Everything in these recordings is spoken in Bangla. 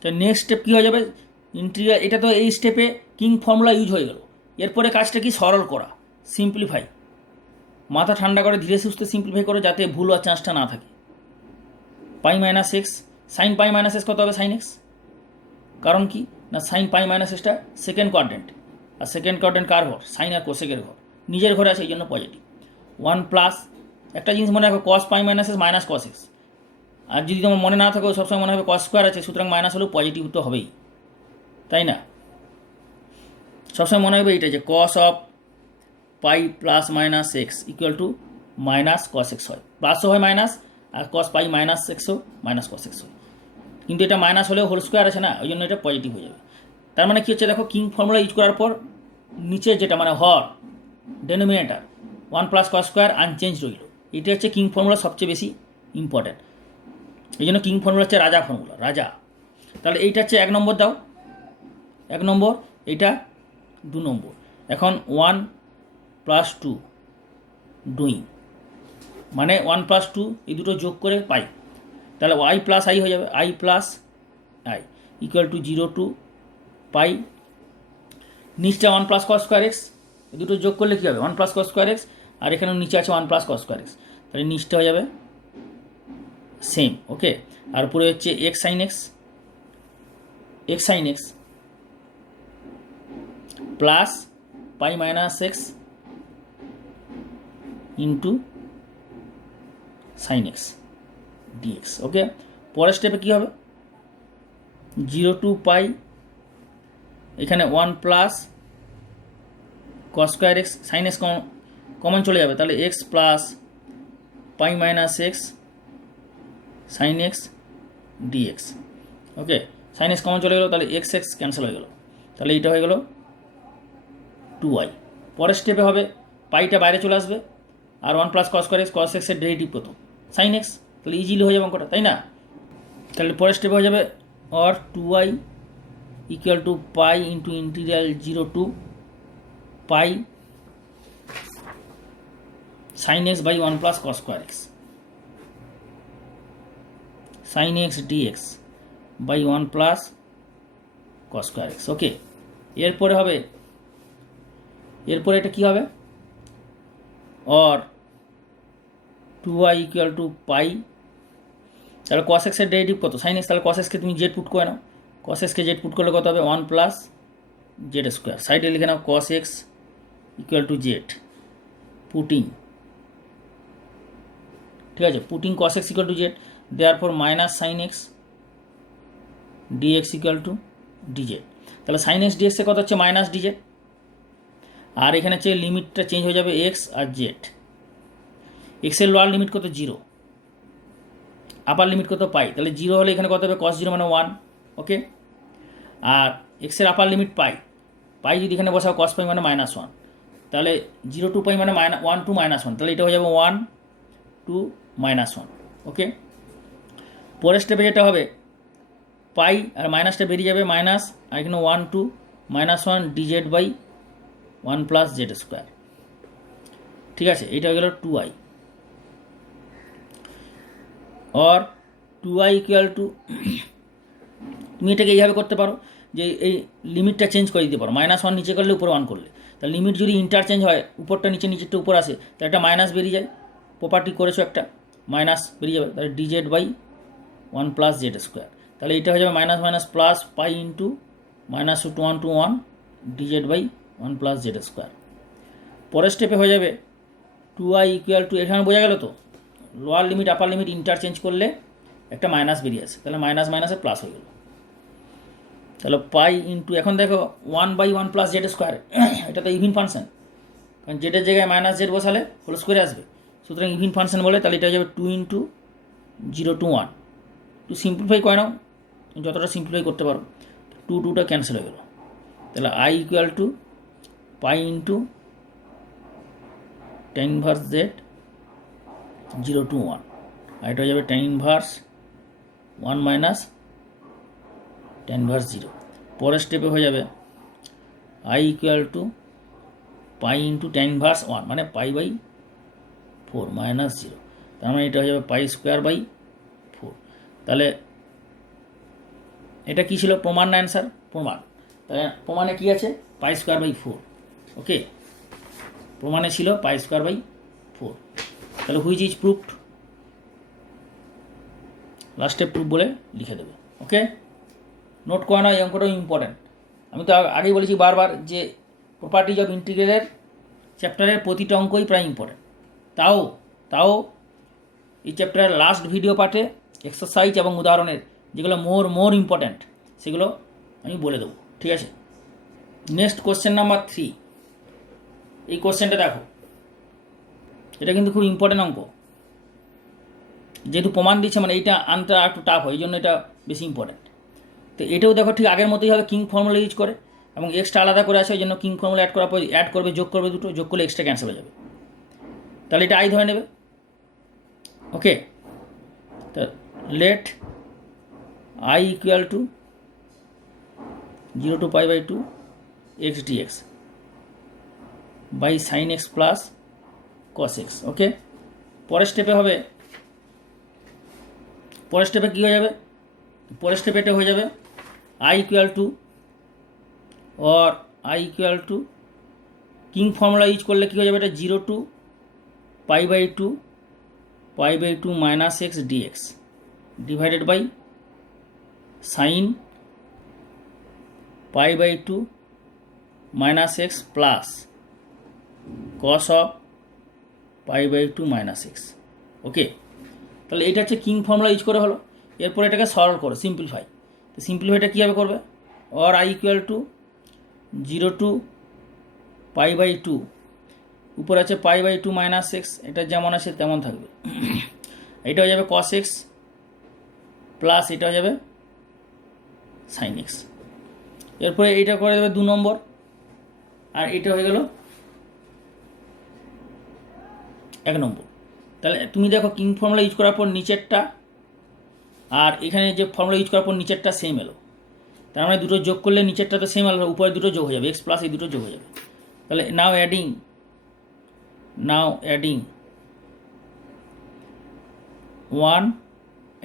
তো নেক্সট স্টেপ কী হয়ে যাবে, ইন্টিগ্রাল, এটা তো এই স্টেপে কিং ফর্মুলা ইউজ হয়ে গেল। এরপরে কাজটা কি, সরল করা, সিম্পলিফাই, মাথা ঠান্ডা করে ধীরে সুস্থে সিম্পলিফাই করে যাতে ভুল হওয়ার চান্সটা না থাকে। Pi minus x, sine pi minus x কত হবে, সাইন এক্স। কারণ কি না, সাইন পাই মাইনাস এক্সটা সেকেন্ড কোয়াড্রেন্ট, আর সেকেন্ড কোয়াড্রেন্ট কার ঘর, সাইন আর কোসেকের ঘর, নিজের ঘরে আছে এই জন্য পজিটিভ। 1 + একটা জিনিস মনে রাখো, cos pi minus x minus cos x, আর যদি তোমার মনে না থাকে সবসময় মনে হবে কস স্কোয়ার আছে, সুতরাং মাইনাস হলেও পজিটিভ তো হবেই, তাই না? সবসময় মনে হবে এইটা যে কস of pi plus minus x equal to minus cos x হয়, প্লাসও হয় মাইনাস, আর কস pi minus এক্সও minus cos x হয়। কিন্তু এটা মাইনাস হলেও হোল স্কোয়ার আছে না, ওই জন্য এটা পজিটিভ হয়ে যাবে। তার মানে কী হচ্ছে দেখো, কিং ফর্মুলা ইউজ করার পর নিচে যেটা মানে হর, ডেনোমিনেটার 1 + cos স্কোয়ার আনচেঞ্জ রইল। এটা হচ্ছে কিং ফর্মুলা সবচেয়ে বেশি ইম্পর্ট্যান্ট, এই জন্য কিং ফর্মুলা হচ্ছে রাজা ফর্মুলা, রাজা। তাহলে এইটা হচ্ছে 1 নম্বর দাও, 1 নম্বর, এইটা 2 নম্বর। এখন 1 + 2 ডুইং, মানে 1 + 2 এই দুটো যোগ করে পাই, তাহলে y + i হয়ে যাবে, i + i equal to 0 to pi. নিচটা 1 + cos স্কোয়ার এক্স, এই দুটো যোগ করলে কী হবে, 1 + cos স্কোয়ার এক্স, আর এখানে নিচে আছে 1 + cos স্কোয়ার এক্স, তাহলে নিচটা হয়ে যাবে সেম, ওকে। আর উপরে হচ্ছে x sine x plus pi minus x into sine x dx, okay. পরের স্টেপে কী হবে, 0 টু পাই, এখানে 1 + cos square x, sine x common চলে যাবে, তাহলে x plus pi minus x sine x dx, okay. Sine x common চলে গেলো, তাহলে এক্স এক্স ক্যান্সেল হয়ে গেলো, তাহলে এইটা হয়ে গেলো 2y। পরের স্টেপে হবে পাইটা বাইরে চলে আসবে, আর 1 + cos স্কোয়ার এক্স, cos এক্সের ডেরিভেটিভ প্রথম সাইন এক্স, তাহলে ইজিলি হয়ে যাবে অঙ্কটা, তাই না? তাহলে পরের স্টেপে হয়ে যাবে or 2y equal to pi into integral 0 to pi sine x by 1 + cos square x sine x dx by 1 + cos square x, okay. এরপরে হবে, এরপরে এটা কী হবে, অর 2y ইকুয়াল টু পাই, তাহলে cos এক্সের ডেরিভেটিভ কত, সাইন এক্স, তাহলে cos এক্সকে তুমি জেড পুট করে নাও, cos এক্সকে জেড পুট করলে কত হবে, 1 + জেড স্কোয়ার, সাইডে লিখে নাও cos x equal to z, putting, ঠিক আছে, putting cos x equal to z, দেওয়ার পর minus sine x dx equal to DZ, তাহলে সাইন এক্স ডিএক্সে কত হচ্ছে মাইনাস ডিজেড, আর এখানে হচ্ছে লিমিটটা চেঞ্জ হয়ে যাবে এক্স আর জেড। এক্সের লোয়ার লিমিট কত 0, আপার লিমিট কত পাই, তাহলে 0 হলে এখানে কত হবে cos 0 মানে 1, ওকে। আর এক্সের আপার লিমিট পাই যদি এখানে বসাও cos পাই মানে -1, তাহলে 0 টু পাই মানে 1 টু -1, তাহলে এটা হয়ে যাবে 1 টু -1, ওকে। পরের স্টেপে যেটা হবে, পাই আর মাইনাসটা বেরিয়ে যাবে মাইনাস, আর এখানে 1 to -1 dz by 1 + z square, ঠিক আছে। এইটা হয়ে গেল 2y, or 2y equal two, তুমি এটাকে এইভাবে করতে পারো যে এই লিমিটটা চেঞ্জ করে দিতে পারো, -1 নিচে করলে উপরে 1 করলে, তাহলে লিমিট যদি ইন্টারচেঞ্জ হয়, উপরটা নিচে নিচেরটা উপর আসে, তাহলে একটা মাইনাস বেরিয়ে যায়, প্রপার্টি করেছো একটা মাইনাস বেরিয়ে যাবে, তাহলে ডিজেড বাই 1 + জেড স্কোয়ার, তাহলে এটা হয়ে যাবে minus minus plus pi into -1 to 1 dz by 1 + z square. পরের স্টেপে হয়ে যাবে 2y ইকুয়াল টু, এখানে বোঝা গেল তো, lower limit upper limit interchange করলে একটা মাইনাস বেরিয়ে আসে, তাহলে মাইনাস মাইনাসে প্লাস হয়ে গেল, তাহলে পাই ইন্টু, এখন দেখো 1/1 + জেড স্কোয়ার, এটা তো ইভিন ফাংশন, কারণ জেডের জায়গায় মাইনাস জেড বসালে হোল স্কোয়ারে আসবে, সুতরাং ইভিন ফাংশন বলে, তাহলে এটা হয়ে যাবে 2 ইন্টু 0 টু 1, একটু সিম্পলিফাই করে নাও, যতটা সিম্পলিফাই করতে পারো, 2টা ক্যান্সেল হয়ে গেল, তাহলে i equal to pi into tan inverse z 0 to 1, আর এটা হয়ে যাবে tan inverse 1 minus tan inverse 0। পরের স্টেপে হয়ে যাবে i equal to pi into tan inverse 1 মানে π/4 -0, তার মানে এটা হয়ে যাবে π² বাই 4, তাহলে এটা কী ছিল? প্রমাণ না অ্যান্সার? প্রমাণ। তাহলে প্রমাণে কী আছে? পাই স্কোয়ার বাই 4। ওকে, প্রমাণে ছিল পাই স্কোয়ার বাই 4। তাহলে হুইচ ইজ প্রুফড, লাস্টে প্রুফ বলে লিখে দেবে। ওকে, নোট করে নাও, এই অঙ্কটাও ইম্পর্ট্যান্ট। আমি তো আগেই বলেছি বারবার যে প্রপার্টিজ অফ ইন্টিগ্রালের চ্যাপ্টারের প্রতিটা অঙ্কই প্রায় ইম্পর্ট্যান্ট। তাও এই চ্যাপ্টারের লাস্ট ভিডিও পার্টে এক্সারসাইজ এবং উদাহরণের যেগুলো মোর ইম্পর্ট্যান্ট সেগুলো আমি বলে দেবো। ঠিক আছে, নেক্সট কোশ্চেন নাম্বার 3। এই কোশ্চেনটা দেখো, এটা কিন্তু খুব ইম্পর্ট্যান্ট অঙ্ক। যেহেতু প্রমাণ দিচ্ছে মানে এইটা আনতে একটু টাফ হয়, এই জন্য এটা বেশি ইম্পর্ট্যান্ট। তো এটাও দেখো ঠিক আগের মতোই হবে, কিং ফর্মুলা ইউজ করে, এবং এক্সট্রা আলাদা করে আছে, ওই জন্য কিং ফর্মুলা অ্যাড করার পর অ্যাড করবে, যোগ করবে, দুটো যোগ করলে এক্সট্রা ক্যান্সেল হয়ে যাবে। তাহলে এটা আই ধরে নেবে। ওকে, তো let I equal to 0 to pi by 2 x dx by sine x plus cos x. Okay, পরের স্টেপে হবে, পরের স্টেপে কী হয়ে যাবে? পরের স্টেপে এটা হয়ে যাবে I equal to or I equal to king formula use করলে কী হয়ে যাবে? এটা 0 to pi by 2 minus x dx divided by sine pi by 2 minus x plus cos of pi by 2 minus x. Okay, তাহলে এটা হচ্ছে কিং ফর্মুলা ইউজ করে হলো। এরপর এটাকে সলভ করো, সিম্পলিফাই। তো সিম্পলিফাইটা কীভাবে করবে? Or I equal to 0 to pi by 2, উপরে আছে পাই বাই 2 মাইনাস এক্স, এটা যেমন আছে তেমন থাকবে। এটা হয়ে যাবে কস এক্স প্লাস এটা হয়ে যাবে সাইন এক্স। এরপরে এইটা করে দেবে 2 নম্বর, আর এটা হয়ে গেল 1 নম্বর। তাহলে তুমি দেখো কিং ফর্মুলা ইউজ করার পর নিচেরটা আর এখানে যে ফর্মুলা ইউজ করার পর নিচেরটা সেম এলো। তার মানে দুটো যোগ করলে নিচেরটা তো সেম এলো, উপরে দুটো যোগ হয়ে যাবে, এক্স প্লাস এই দুটো যোগ হয়ে যাবে। তাহলে নাও অ্যাডিং 1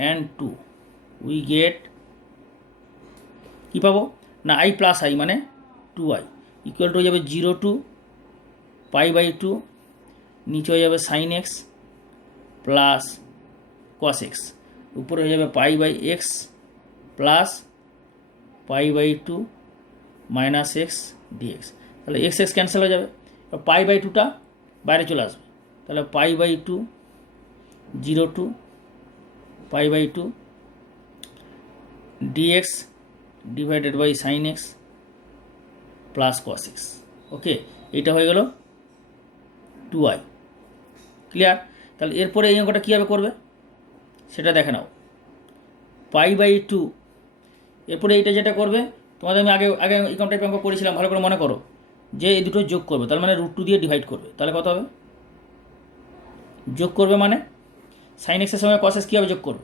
and 2 উই গেট কী পাবো না? আই প্লাস আই মানে 2i ইকুয়াল টু হয়ে যাবে 0 to পাই বাই 2, নিচে হয়ে যাবে sine x plus cos x, উপরে হয়ে যাবে pi by x plus pi by 2 minus x dx. তাহলে এক্স এক্স ক্যান্সেল হয়ে যাবে, পাই বাই 2টা বাইরে চলে আসবে। তাহলে pi by 2 0 to pi by 2 dx divided by sine x plus cos x. Okay, এটা হয়ে গেল 2i। ক্লিয়ার? তাহলে এরপরে এই অঙ্কটা কীভাবে করবে সেটা দেখে নাও। পাই বাই 2, এরপরে এইটা যেটা করবে তোমাদের আমি আগে আগে এরকম টাইপের অঙ্ক করেছিলাম, ভালো করে মনে করো, যে এই দুটো যোগ করবে, তার মানে √2 দিয়ে ডিভাইড করবে। তাহলে কত হবে? যোগ করবে মানে সাইন এক্সের সময় কস এক্স কীভাবে যোগ করবে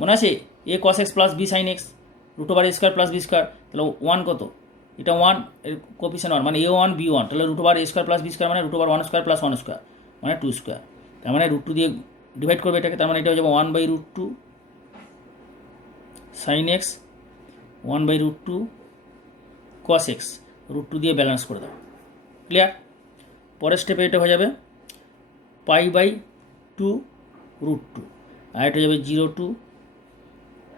মনে আছে? A cos x plus b sine x √a² plus b square. তাহলে 1 কত? এটা 1 এর কোপিশন 1 মানে a1 b1, তাহলে √a² প্লাস বি স্কোয়ার মানে √1² প্লাস 1 স্কোয়ার মানে 2 স্কোয়ার। তার মানে √2 দিয়ে ডিভাইড করবে এটাকে, তার মানে এটা হয়ে যাবে 1/√2 সাইন এক্স 1/√2 কস এক্স, √2 দিয়ে ব্যালেন্স করে দাও। ক্লিয়ার? পরের স্টেপে এটা হয়ে যাবে পাই বাই 2 √2, আর এটা হয়ে যাবে 0 to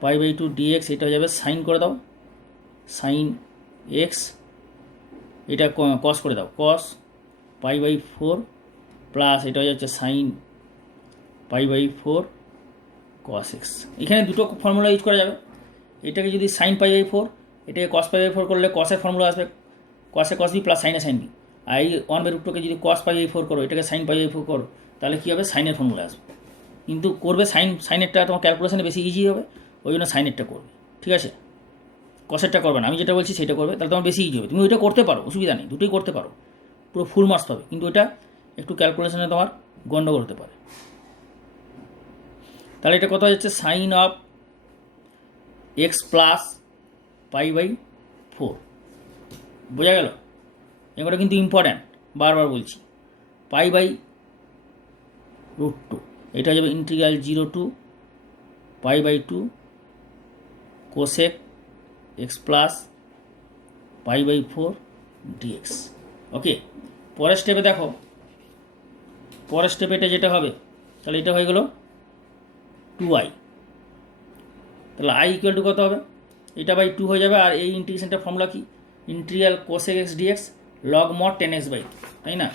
পাই বাই 2 ডিএক্স, এটা হয়ে যাবে সাইন করে দাও সাইন এক্স, এটা কস করে দাও কস পাই বাই 4 প্লাস এটা হয়ে যাচ্ছে sine pi by 4 cos x. এখানে দুটো ফর্মুলা ইউজ করা যাবে। এটাকে যদি সাইন পাই বাই 4, এটাকে কস পাই বাই 4 করলে কসের ফর্মুলা আসবে কসে কস বি প্লাস সাইনে সাইন বি। আর এই 1/√2কে যদি কস পাই বাই 4 করো, এটাকে সাইন পাই বাই 4 করো, তাহলে কী হবে? সাইনের ফর্মুলা আসবে। কিন্তু করবে সাইনেরটা তোমার ক্যালকুলেশনে বেশি ইজি হবে, ওই জন্য সাইনেরটা করবে। ঠিক আছে, কসেরটা করবে না, আমি যেটা বলছি সেটা করবে, তাহলে তোমার বেশি ইজি হবে। তুমি ওইটা করতে পারো, অসুবিধা নেই, দুটোই করতে পারো, পুরো ফুল মার্কস পাবে। কিন্তু ওইটা একটু ক্যালকুলেশনে তোমার গণ্ডগোল হতে পারে। তাহলে এটা কত হচ্ছে? Sine of x plus pi by 4। বোঝা গেল? এগুলো কিন্তু ইম্পর্ট্যান্ট, বারবার বলছি। পাই বাই √2, এটা যাবে integral 0 to pi by 2 cosec x plus pi by four dx. Okay, পরের স্টেপে দেখো, পরের স্টেপে এটা যেটা হবে, তাহলে এটা হয়ে গেল 2i। তাহলে i ইকুয়াল টু কত হবে, এটা বাই 2 হয়ে যাবে। আর এই ইন্টিগ্রেশনটার ফর্মুলা কি, integral cosec x dx log mod 10x by 2, তাই না?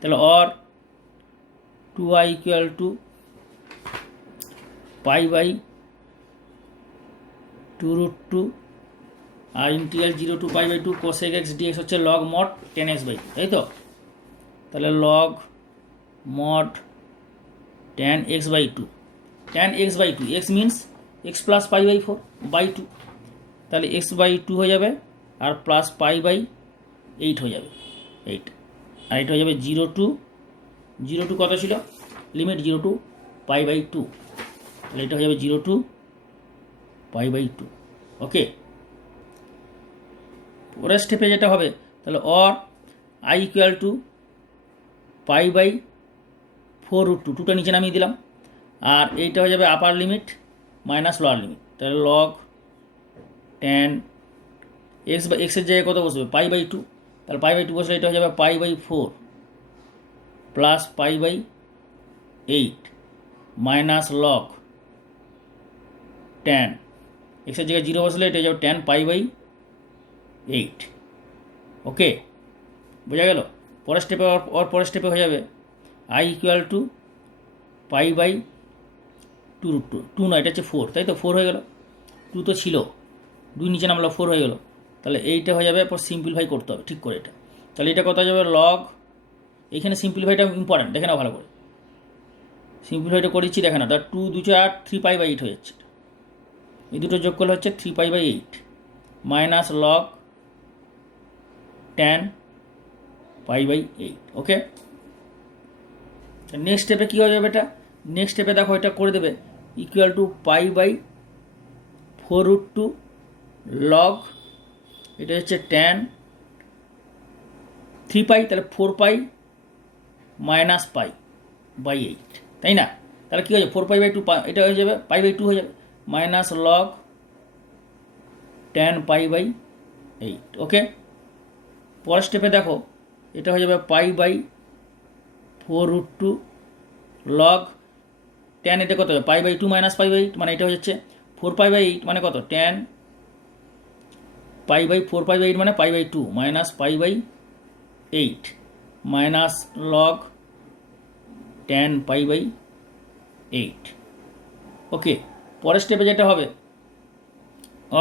তাহলে or 2i equal to pi by 2√2 আর integral 0 to pi by 2 cosec x dx হচ্ছে লগ মড 10x বাই 2, তাই তো? তাহলে log mod 10x by 2, 10x by 2, x means x plus pi by 4 by 2, তাহলে এক্স বাই 2 হয়ে যাবে আর প্লাস পাই বাই 8 হয়ে যাবে, 8। আর এটা হয়ে যাবে 0 টু কত ছিল, লিমিট 0 টু পাই বাই 2, তাহলে এটা হয়ে যাবে 0 টু পাই বাই 2। ওকে, পরের স্টেপে যেটা হবে, তাহলে or I equal to pi by 4√2, 2টা নিচে নামিয়ে দিলাম। আর এইটা হয়ে যাবে upper limit minus lower limit, তাহলে লগ 10 এক্স বা এক্সের জায়গায় কত বসবে, পাই বাই 2, তাহলে পাই বাই 2 বসলে এটা হয়ে যাবে pi by 4 plus pi by 8 minus log 10, এক্সের জায়গায় 0 বসলে এটা হয়ে যাবে 10 পাই বাই 8। ওকে, বোঝা গেল? পরের স্টেপে পরের স্টেপে হয়ে যাবে I equal to pi by 2√2, 2 নয়, এটা হচ্ছে 4, তাই তো? 4 হয়ে গেল, 2 তো ছিল, 2 নিচে নামলো, 4 হয়ে গেল। তাহলে এইটা হয়ে যাবে, পর সিম্পলিফাই করতে হবে ঠিক করে এটা। তাহলে এটা কত হয়ে যাবে, লগ, এইখানে সিম্পলিফাইটা ইম্পর্টেন্ট, দেখে নাও ভালো করে, সিম্পলিফাইটা করেছি দেখে না। তার 2 2 4 3 পাই বাই 8 হয়ে যাচ্ছে, এই দুটো যোগ করলে হচ্ছে 3 pi by 8 minus log 10 pi by 8। Okay, next স্টেপে কী হয়ে যাবে, এটা নেক্সট স্টেপে দেখো এটা করে দেবে equal to pi by 4√2 log, এটা হচ্ছে 10 3 পাই, তাহলে 4 পাই মাইনাস পাই বাই 8, তাই না? তাহলে কী হয়ে যাবে, 4 পাই বাই 2, এটা হয়ে যাবে পাই বাই 2 হয়ে যাবে minus log 10 pi by 8। Okay, পরের স্টেপে দেখো এটা হয়ে যাবে পাই বাই 4√2 লগ 10, এটা কত হবে, pi by 2 minus pi by 8, মানে এটা হয়ে যাচ্ছে 4 পাই বাই 8 মানে কত, 10 পাই বাই 4 পাই বাই 8 মানে pi by 2 minus pi by 8 minus log 10 pi by 8। Okay, পরের স্টেপে যেটা হবে,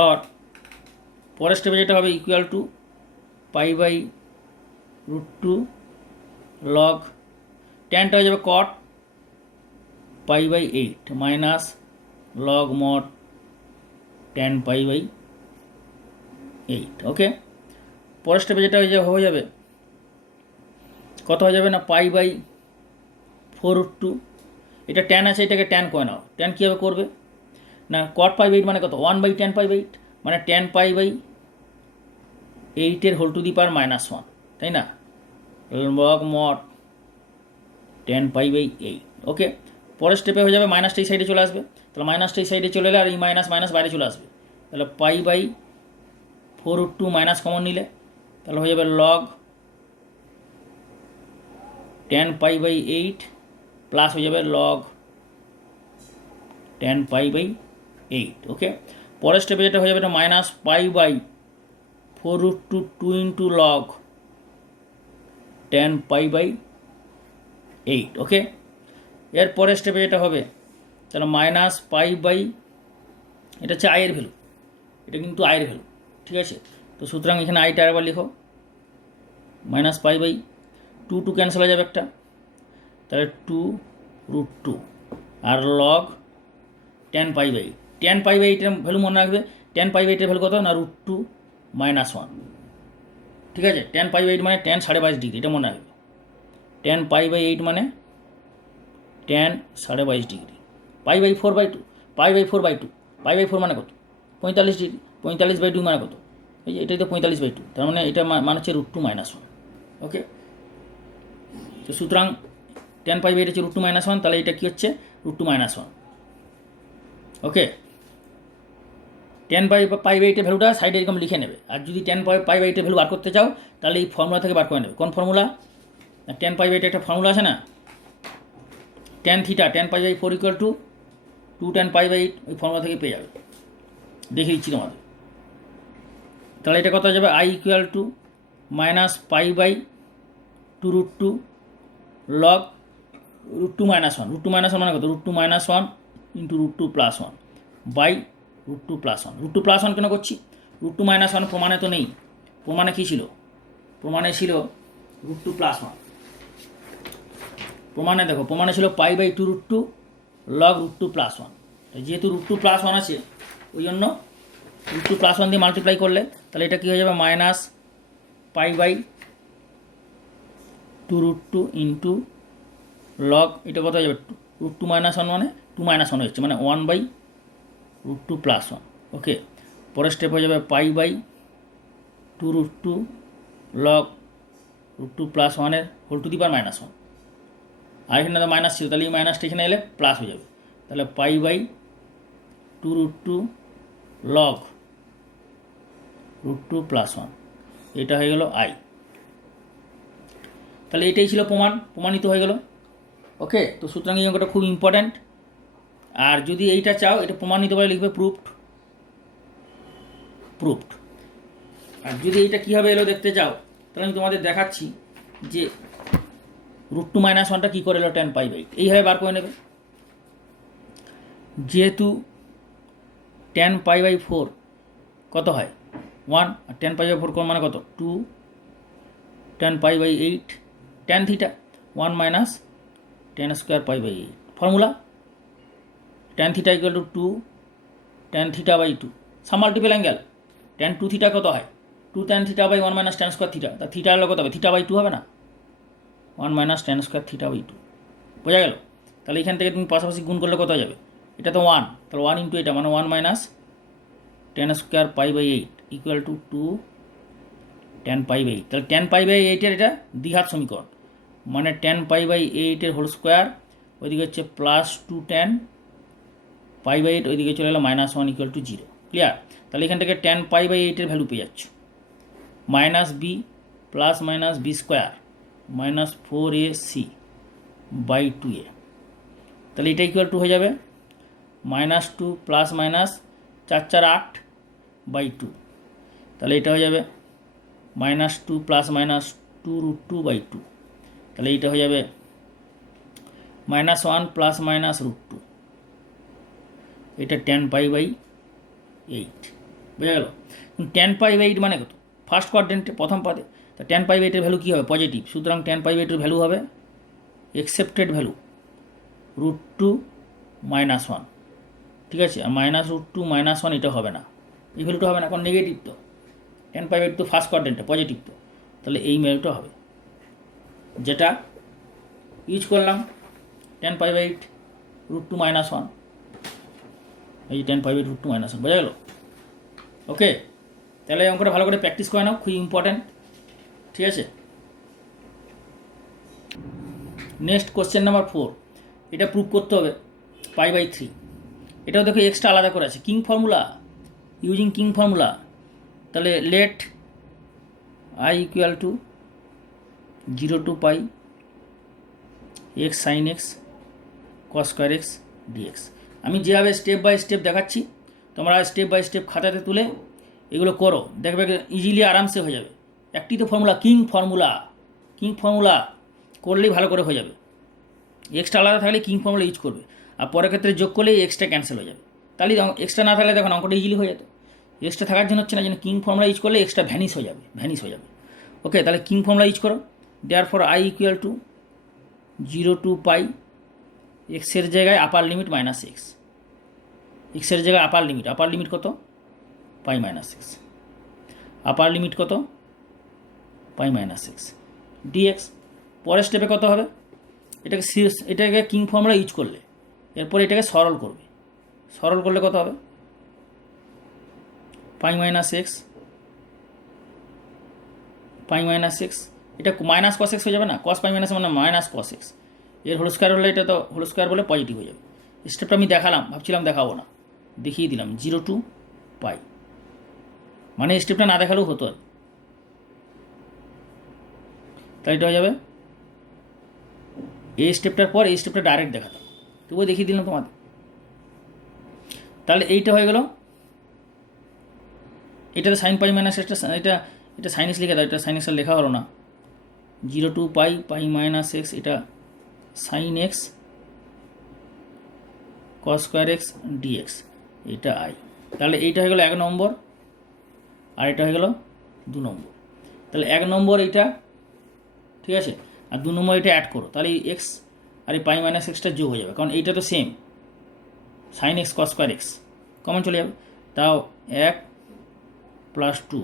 আর পরের স্টেপে যেটা হবে equal to pi by √2 log 10টা হয়ে যাবে cot pi by 8 minus log mod 10 pi by 8। Okay, পরের স্টেপে যেটা হয়ে যাবে কত হয়ে যাবে না, পাই বাই 4√2, এটা 10 আছে, এটাকে 10 করে নাও। 10 কীভাবে করবে না, কট পাই বাই 8 মানে কত, 1 বাই 10 পাই বাই 8, মানে 10 pi by 8 whole to the power -1, তাই না? Log mod 10 pi by 8। Okay, পরের স্টেপে হয়ে যাবে মাইনাসটা এই সাইডে চলে আসবে, তাহলে মাইনাসটা এই সাইডে চলে এলে আর এই মাইনাস মাইনাস বাইরে চলে আসবে, তাহলে পাই বাই 4√2 মাইনাস কমন নিলে তাহলে হয়ে যাবে লগ 10 পাই বাই 8 প্লাস হয়ে যাবে লগ 10 পাই বাই 8। ওকে, পরের স্টেপে যেটা হয়ে যাবে এটা minus pi by 4√2 2 into log 10 pi by 8। Okay, এর পরের স্টেপে যেটা হবে তাহলে মাইনাস পাই বাই, এটা হচ্ছে আয়ের ভ্যালু, এটা কিন্তু আয়ের ভ্যালু, ঠিক আছে? তো সুতরাং এখানে আইটা আরেকবার লিখো, মাইনাস পাই বাই 2 ক্যান্সেল হয়ে যাবে একটা, তাহলে 2√2 আর log 10 pi by 10 pi by 8 এর ভ্যালু মনে রাখবে, 10 পাই বাই 8 এর ভ্যালু কত না, √2 -1, ঠিক আছে? 10 পাই বাই 8 মানে 10 22.5 ডিগ্রি, এটা মনে রাখবে। 10 পাই বাই 8 মানে 10 22.5 degree, pi by 4/2, pi by 4/2, pi by 4 মানে কত, 45 ডিগ্রি, 45/2 মানে কত, এই যে এটাই তো 45/2, তার মানে এটা মানে হচ্ছে √2 -1। ওকে, তো সুতরাং 10 পাই বাই 8 হচ্ছে √2 -1, তাহলে এটা কী হচ্ছে, √2 -1। ওকে, 10/π/8 ভ্যালুটা সাইডে এরকম লিখে নেবে। আর যদি 10/π/8 ভ্যালু বার করতে চাও তাহলে এই ফর্মুলা থেকে বার করে নেবে। কোন ফর্মুলা? 10/8 একটা ফর্মুলা আছে না, tan θ 10π/4 = 2 tan π/8, ওই ফর্মুলা থেকে পেয়ে যাবে। দেখিয়ে দিচ্ছি তোমাদের। তাহলে এটা কত হয়ে যাবে? I = -π/2√2 log √2 - 1। √2 - 1 মানে কত? √2 - 1 √2 + 1 বাই √2 + 1। √2 + 1 কেন করছি? √2 - 1 প্রমাণে তো নেই। প্রমাণে কী ছিল? প্রমাণে ছিল √2 + 1। প্রমাণে দেখো, প্রমাণে ছিল π/2√2 log √2 + 1। যেহেতু √2 + 1 আছে, ওই জন্য √2 + 1 দিয়ে মাল্টিপ্লাই করলে তাহলে এটা কী হয়ে যাবে? -π/2√2 ইন্টু লগ, এটা কত হয়ে যাবে? √2 - 1 মানে 2 - 1 হচ্ছে, মানে 1/√2 + 1। ওকে, পরের স্টেপ হয়ে যাবে π/2√2 log √2 + 1 whole to the power -1। আর এখানে তো মাইনাস ছিল, তাহলে এই মাইনাসটা এখানে এলে প্লাস হয়ে যাবে। তাহলে π/2√2 লগ √2 + 1, এটা হয়ে গেল I। তাহলে এটাই ছিল প্রমাণিত হয়ে গেল। ওকে, তো সুতরাং এই অঙ্কটা খুব ইম্পর্ট্যান্ট। আর যদি এইটা চাও, এটা প্রমাণিত বলে লিখবে প্রুফড। আর যদি এইটা কীভাবে এলো দেখতে চাও, তাহলে আমি তোমাদের দেখাচ্ছি যে √2 - 1টা কী করে এলো 10π/8, এইভাবে বার করে নেবে। যেহেতু 10π/4 কত হয়? 1, আর 10π/4 মানে কত? 2 10π/8 tan θ 1 - tan² π/8। Formula tan θ = 2 tan θ/2, সাম মাল্টিপল অ্যাঙ্গেল। tan 2θ কত হয়? 2 tan θ/1 - tan² θ। তা θ হলে কত হবে? θ/2 হবে না? 1 - tan² θ/2। বোঝা গেল? তাহলে এখান থেকে তুমি পাশাপাশি গুণ করলে কত হয়ে যাবে? এটা তো 1, তাহলে 1 ইন্টু এটা মানে 1 - tan² π/8 = 2 tan π/8। তাহলে tan π/8 এটা দ্বিঘাত সমীকরণ, মানে tan π/8 হোল স্কোয়ার, ওইদিকে হচ্ছে +2 tan π/8, ওইদিকে চলে এলো -1 = 0। ক্লিয়ার? তাহলে এখান থেকে tan π/8 ভ্যালু পেয়ে যাচ্ছ -b + -b² -4ac/2a। তাহলে এটা = হয়ে যাবে -2 + -4 × 8/2। তাহলে এটা হয়ে যাবে -2 + -2√2/2। তাহলে এইটা হয়ে যাবে -1 + -√2। এটা tan π/8। বোঝা গেল? tan π/8 মানে কত? ফার্স্ট কোয়াড্রেন্টে প্রথম পাদে। তা tan π/8 ভ্যালু কী হবে? পজিটিভ। সুতরাং tan π/8 ভ্যালু হবে অ্যাকসেপ্টেড ভ্যালু √2 - 1। ঠিক আছে? আর -√2 - 1 এটা হবে না, এই ভ্যালুটা হবে না, কারণ নেগেটিভ তো। tan π/8 তো ফার্স্ট কোয়াড্রেন্টে পজিটিভ তো, তাহলে এই ভ্যালুটা হবে, যেটা ইউজ করলাম tan π/8 √2 - 1। এই যে tan π/8 √2 - 1। বোঝা গেল? ওকে, তাহলে এই অঙ্কটা ভালো করে প্র্যাকটিস করে নাও, খুবই ইম্পর্ট্যান্ট। ঠিক আছে? নেক্সট কোশ্চেন নাম্বার 4, এটা প্রুভ করতে হবে π/3। এটাও দেখো এক্সট্রা আলাদা করে আছে, king formula, using king formula. তাহলে late I = 0 to π x sin x cos² x dx। আমি যেভাবে স্টেপ বাই স্টেপ দেখাচ্ছি, তোমরা স্টেপ বাই স্টেপ খাতাতে তুলে এগুলো করো, দেখবে ইজিলি আরামসে হয়ে যাবে। একটি তো ফর্মুলা, কিং ফর্মুলা করলেই ভালো করে হয়ে যাবে। এক্সট্রা আলাদা থাকলে কিং ফর্মুলা ইউজ করবে, আর পরের ক্ষেত্রে যোগ করলেই এক্সট্রা ক্যান্সেল হয়ে যাবে। তাহলে এক্সট্রা না থাকলে দেখো অঙ্কটা ইজিলি হয়ে যেত। এক্সট্রা থাকার জন্য হচ্ছে না, যেন কিং ফর্মুলা ইউজ করলে এক্সট্রা ভ্যানিশ হয়ে যাবে। ওকে, তাহলে কিং ফর্মুলা ইউজ করো। দেয়ারফর I = 0 to π এক্সের জায়গায় আপার লিমিট -x, এক্সের জায়গায় আপার লিমিট কত? π - x। আপার লিমিট কত? π - x dx। পরের স্টেপে কত হবে? এটাকে কিং ফর্মুলা ইউজ করলে এরপর এটাকে সরল করবে। সরল করলে কত হবে? π - x, এটা -cos x হয়ে যাবে না? cos π - মানে -cos x, এর হোল স্কোয়ার হলে এটা তো হোল স্কোয়ার বলে পজিটিভ হয়ে যাবে। স্টেপটা আমি দেখালাম, ভাবছিলাম দেখাবো না, দেখিয়ে দিলাম। 0 to π পাই, মানে এই স্টেপটা না দেখালেও হতো আর, তাই এটা হয়ে যাবে এই স্টেপটার পর এই স্টেপটা ডাইরেক্ট দেখাতাম, তবুও দেখিয়ে দিলাম তোমাদের। তাহলে এইটা হয়ে গেল, এটাতে সাইন পাই মাইনাস এটা এটা সাইন এক্স লিখে দাও, এটা সাইন এক্স লেখা হলো না, 0 to pi pi minus x, এটা sine x cos square x d x, এটা আই। তাহলে এইটা হয়ে গেল 1 নম্বর, আর এটা হয়ে গেল 2 নম্বর। তাহলে 1 নম্বর এইটা, ঠিক আছে, আর 2 নম্বর এটা অ্যাড করো, তাহলে এই এক্স আর এই পাই মাইনাস এক্সটা যোগ হয়ে যাবে, কারণ এইটা তো same, sine x cos square x common চলে যাবে। তাও 1 প্লাস 2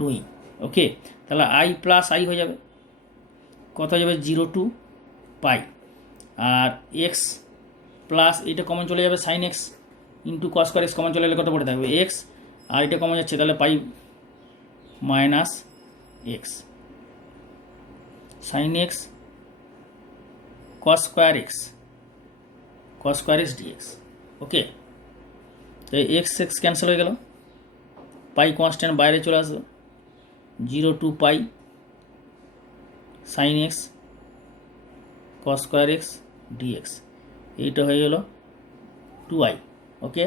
2, ওকে। তাহলে আই প্লাস আই হয়ে যাবে, কত হয়ে যাবে 0 টু পাই, আর এক্স প্লাস এইটা কমন চলে যাবে sine x into cos square x common চলে গেলে কত পড়ে থাকবে এক্স, আর এটা কমন যাচ্ছে, তাহলে pi minus x sine x cos square x dx, okay. তো এক্স এক্স ক্যান্সেল হয়ে গেল, পাই কনস্ট্যান্ট বাইরে চলে আসবে, 0 to pi sine x cos square x dx, এইটা হয়ে গেল 2i, ওকে।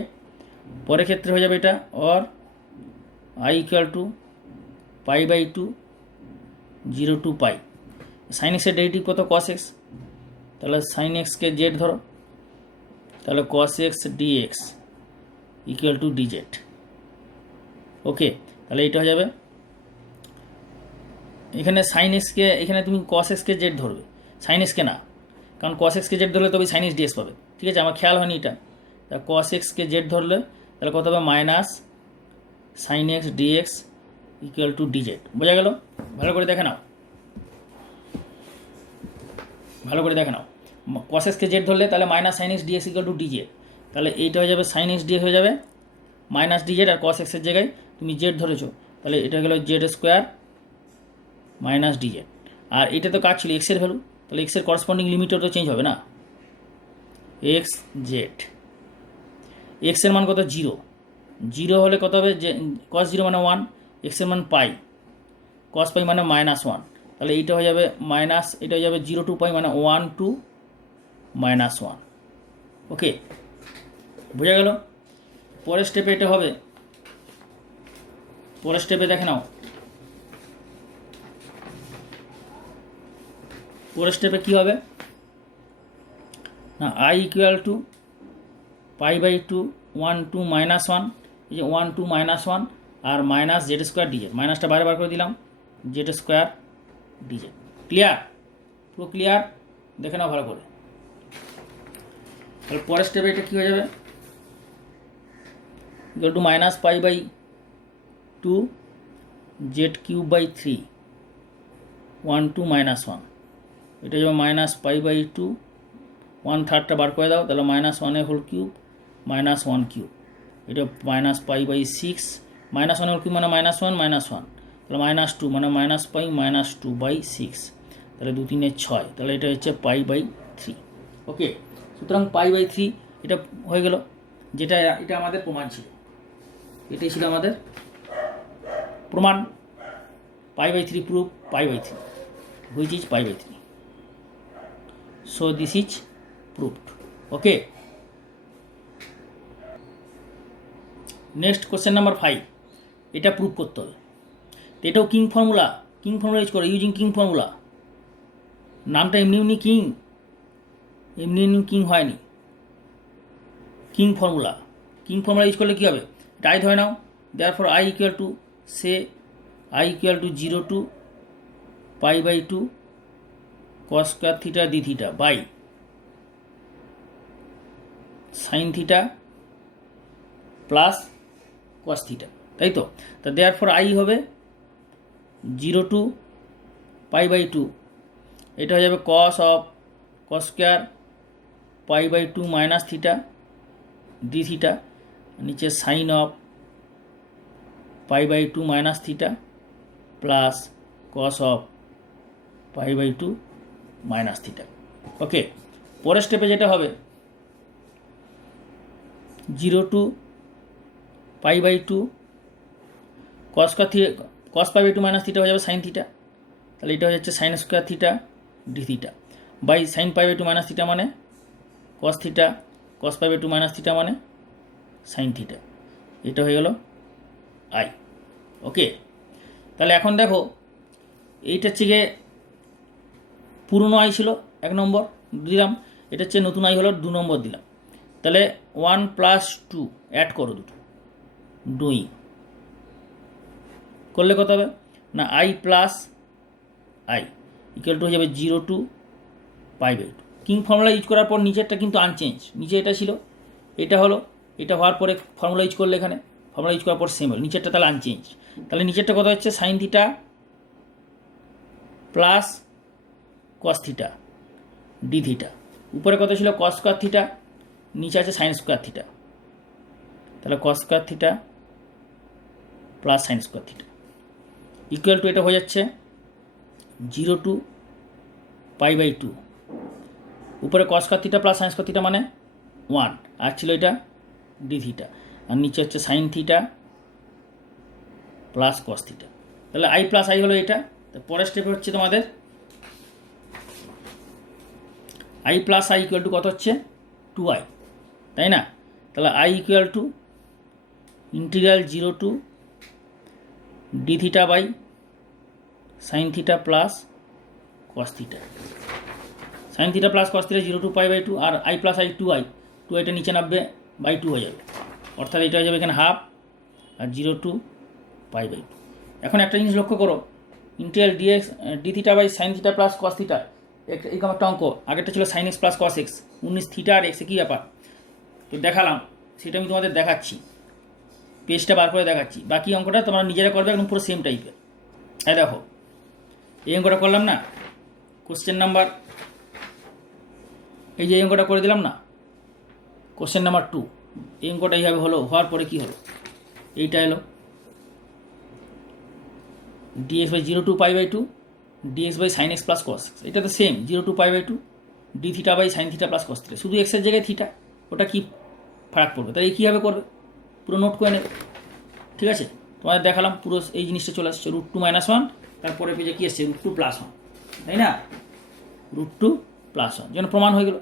পরের ক্ষেত্রে হয়ে যাবে এটা or I equal to pi by 2 0 to pi, sine এক্সের ডেরিভেটিভ কত কস এক্স, তাহলে সাইন এক্সকে জেড ধরো, তাহলে cos x dx equal to dz, okay. তাহলে এইটা হয়ে যাবে, এখানে সাইন এক্সকে, এখানে তুমি কস এক্সকে জেড ধরবে, সাইন এক্সকে না, কারণ কস এক্সকে জেড ধরলে তবে সাইন এক্স ডিএক্স পাবে, ঠিক আছে, আমার খেয়াল হয়নি এটা। তা কস এক্সকে জেড ধরলে তাহলে কত হবে minus sine x dx equal to d z, বোঝা গেল? ভালো করে দেখে নাও, ভালো করে দেখে নাও, কস এক্সকে জেড ধরলে তাহলে minus sine x dx equal to DZ, তাহলে এইটা হয়ে যাবে সাইন এক্স ডিএক্স হয়ে যাবে মাইনাস ডিজেড, আর কস এক্সের জায়গায় তুমি জেড ধরেছো, তাহলে এটা গেল জেড স্কোয়ার মাইনাস ডিজেড, আর এটা তো কাজ ছিল এক্সের ভ্যালু, তাহলে এক্সের করসপন্ডিং লিমিটও তো চেঞ্জ হবে না, এক্স জেড, এক্সের মান কত 0, 0 হলে কত হবে, যে কস 0 মানে 1, এক্সের মান পাই, কস পাই মানে -1, তাহলে এইটা হয়ে যাবে মাইনাস, এটা হয়ে যাবে 0 টু পাই মানে 1 টু -1, ওকে, বোঝা গেল? পরের স্টেপে এটা হবে, পরের স্টেপে দেখে নাও, পরের স্টেপে কী হবে না, I equal to pi by 2 1 to -1, এই যে 1 টু -1 আর মাইনাস জেড স্কোয়ার ডিজেড, মাইনাসটা বাইরে বার করে দিলাম, জেড স্কোয়ার ডিজেড, ক্লিয়ার? পুরো ক্লিয়ার? দেখে নাও ভালো করে। তাহলে পরের স্টেপে এটা কী হয়ে যাবে, equal to minus pi by 2 z cube by 3 1 to -1, এটা যাবে মাইনাস পাই বাই 2 1/3টা বার করে দাও, তাহলে -1 হোল কিউব -1 কিউব, এটা minus pi by 6 -1 whole cube মানে -1 তাহলে -2 মানে মাইনাস পাই -2/6, তাহলে 2 3 6, তাহলে এটা হচ্ছে পাই বাই 3, ওকে। সুতরাং পাই বাই 3 এটা হয়ে গেল, যেটা এটা আমাদের প্রমাণ ছিল, এটাই ছিল আমাদের প্রমাণ, pi by 3 proof, pi by 3 which is pi by 3, so this is proved, okay. Next question number 5, এটা প্রুফ করতে হবে, তো এটাও কিং ফর্মুলা ইউজ করে, ইউজিং কিং ফর্মুলা, নামটা এমনি কিং, এমনি কিং হয়নি, কিং ফর্মুলা ইউজ করলে কী হবে, এটা আই ধরে নাও, therefore I equal to say I equal to 0 to pi by 2 cos square theta d theta by sine theta plus cos theta, তাই তো? তা দেয়ারফর আই হবে 0 টু পাই বাই 2, এটা হয়ে যাবে cos square pi by 2 minus theta d theta, নিচে sine of pi by 2 minus theta plus cos of pi by 2 minus theta, okay. পরের স্টেপে যেটা হবে 0 to pi by two cos pi by two minus theta হয়ে যাবে সাইন থিটা, তাহলে এটা হয়ে যাচ্ছে sine square theta d theta by sine pi by two minus theta মানে cos theta, cos pi by two minus theta মানে সাইন থিটা, এটা হয়ে গেল আই। ওকে, তাহলে এখন দেখো এইটা হচ্ছে গিয়ে পুরনো আই ছিল 1 নম্বর দিলাম, এটা হচ্ছে নতুন আই হলো 2 নম্বর দিলাম। তাহলে 1 + 2 অ্যাড করো দুটো, ডুইং করলে কত হবে না I plus I equal to হয়ে যাবে 0 to pi by two. King formula use করার পর নিচেরটা কিন্তু আনচেঞ্জ, নিচে এটা ছিল, এটা হলো, এটা হওয়ার পরে ফর্মুলা ইউজ করলে এখানে ফর্মুলা ইউজ করার পর সেম হলো, নিচেরটা তাহলে আনচেঞ্জ। তাহলে নিচেরটা কত হচ্ছে sine theta plus cos theta d theta, উপরে কত ছিল কস স্কোয়ার থিটা, নিচে আছে সাইন স্কোয়ার থিটা, তাহলে কস square theta plus sign square theta equal to এটা হয়ে যাচ্ছে 0 টু পাই বাই টু, উপরে কস square theta plus sign square theta মানে 1, আর ছিল এটা ডি থিটা, আর নিচে হচ্ছে sine theta plus cos theta. তাহলে আই প্লাস আই হলো এটা। তো পরের স্টেপে হচ্ছে তোমাদের I plus I equal to কত হচ্ছে 2i, তাই না? তাহলে I equal to integral 0 to d theta by sine theta plus cos theta, sine theta plus cos theta 0 to pi by two, আর আই প্লাস আই 2iটা নিচে নামবে বাই 2 হয়ে যাবে, অর্থাৎ এটা হয়ে যাবে এখানে হাফ আর 0 টু পাই বাই টু। এখন একটা জিনিস লক্ষ্য করো, integral d theta by sine theta plus cos theta, এরকম একটা অঙ্ক, আগেরটা ছিল sine x plus cos x, 19 theta আর এক্সে কী ব্যাপার তো দেখালাম, সেটা আমি তোমাদের দেখাচ্ছি, পেজটা বার করে দেখাচ্ছি, বাকি অঙ্কটা তোমরা নিজেরা করবে একদম পুরো সেম টাইপের। হ্যাঁ দেখো এই অঙ্কটা করলাম না, কোশ্চেন নাম্বার, এই যে এই অঙ্কটা করে দিলাম না, কোশ্চেন নাম্বার 2, এই অঙ্কটা এইভাবে হলো, হওয়ার পরে কী হলো, এইটা এলো dx by 0 to pi by two dx by sine x plus cos x, এটা তো same 0 to pi by two d theta by sine theta plus cos theta, শুধু এক্সের জায়গায় থিটা, ওটা কি ফারাক পড়বে, তাই কীভাবে করবে পুরো নোট করে নেবে। ঠিক আছে, তোমাদের দেখালাম পুরো এই জিনিসটা চলে আসছে √2 - 1, তারপরে পেজে কী আসছে √2 + 1, তাই না, √2 + 1 যেন প্রমাণ হয়ে গেল।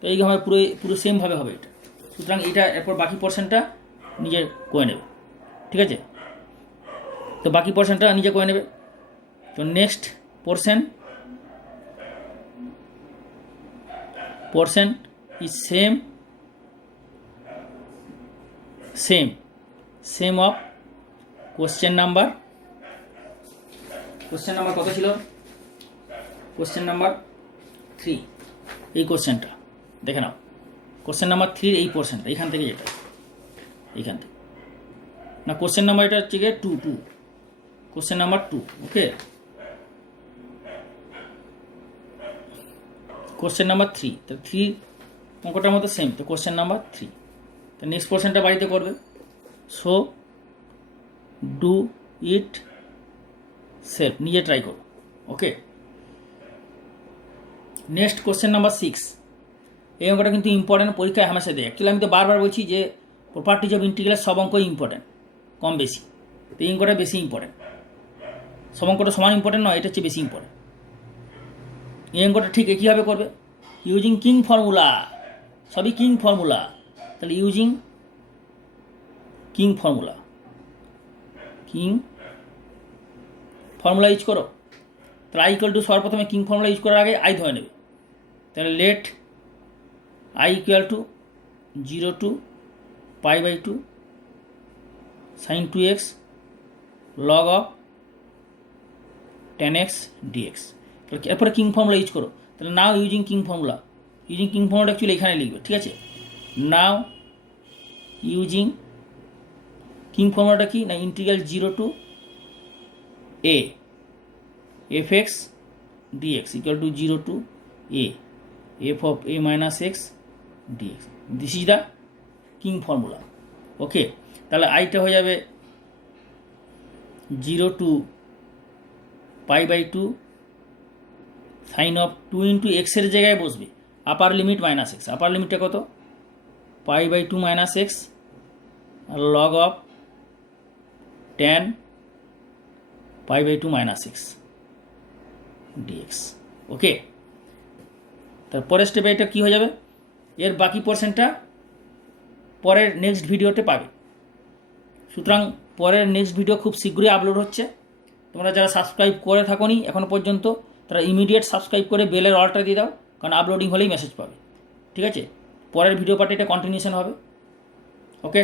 তো এইভাবে পুরো সেমভাবে হবে এটা, সুতরাং এটা এরপর বাকি পোর্শনটা নিজে করে নেবে। ঠিক আছে, তো বাকি পোর্শনটা নিজে করে নেবে। তো next portion is same of question number কত ছিল, কোশ্চেন নাম্বার 3, এই কোশ্চেনটা দেখে নাও, কোশ্চেন নাম্বার 3 এই পোর্শনটা এইখান থেকে, যেটা এইখান থেকে না, কোশ্চেন নাম্বার এটা হচ্ছে গিয়ে 2, কোশ্চেন নাম্বার 2। ওকে, কোশ্চেন নাম্বার 3, তো 3 অঙ্কটার মতো সেম, তো কোশ্চেন নাম্বার 3, তো নেক্সট পোর্শনটা বাড়িতে করবে। সো ডু ইট সেলফ, নিজে ট্রাই করো। ওকে, নেক্সট কোশ্চেন নাম্বার 6, এই অঙ্কটা কিন্তু ইম্পর্টেন্ট, পরীক্ষায় হামেশা দেয়। অ্যাকচুয়ালি আমি তো বারবার বলছি যে প্রপার্টিজ অফ ইন্টিগ্রাল সব অঙ্কই ইম্পর্টেন্ট, কম বেশি, তো এই অঙ্কটা বেশি ইম্পর্টেন্ট, সব অঙ্কটা সমান ইম্পর্টেন্ট নয়, এটা হচ্ছে বেশি ইম্পর্টেন্ট। এই অঙ্কটা ঠিক কীভাবে করবে, ইউজিং কিং ফর্মুলা, সবই কিং ফর্মুলা, তাহলে ইউজিং কিং ফর্মুলা ইউজ করো। তাহলে আই ইকুয়াল টু সবার প্রথমে কিং ফর্মুলা ইউজ করার আগে আই ধরে নেবে, তাহলে let I equal to 0 to pi by two sine 2x log of tan x dx, এরপরে কিং ফর্মুলা ইউজ করো। তাহলে নাও ইউজিং কিং ফর্মুলা অ্যাকচুয়ালি এখানে লিখবে। ঠিক আছে, নাও ইউজিং কিং ফর্মুলাটা কি না, integral 0 to a fx dx equal to 0 to a f of a minus x dx, this is the king formula. Okay, তাহলে আইটা হয়ে যাবে 0 to pi by two sine of 2 into এক্সের জায়গায় বসবে upper limit minus x, upper লিমিটটা কত pi by two minus x, log of tan pi by 2 minus 6 dx। Okay, তারপরের স্টেপে এটা কী হয়ে যাবে, এর বাকি পোর্শনটা পরের নেক্সট ভিডিওতে পাবে। সুতরাং পরের নেক্সট ভিডিও খুব শীঘ্রই আপলোড হচ্ছে। তোমরা যারা সাবস্ক্রাইব করে থাকোনি এখনও পর্যন্ত তারা ইমিডিয়েট সাবস্ক্রাইব করে বেলের অলটা দিয়ে দাও, কারণ আপলোডিং হলেই মেসেজ পাবে। ঠিক আছে, পরের ভিডিও পার্টে এটা কন্টিনিউশন হবে। ওকে।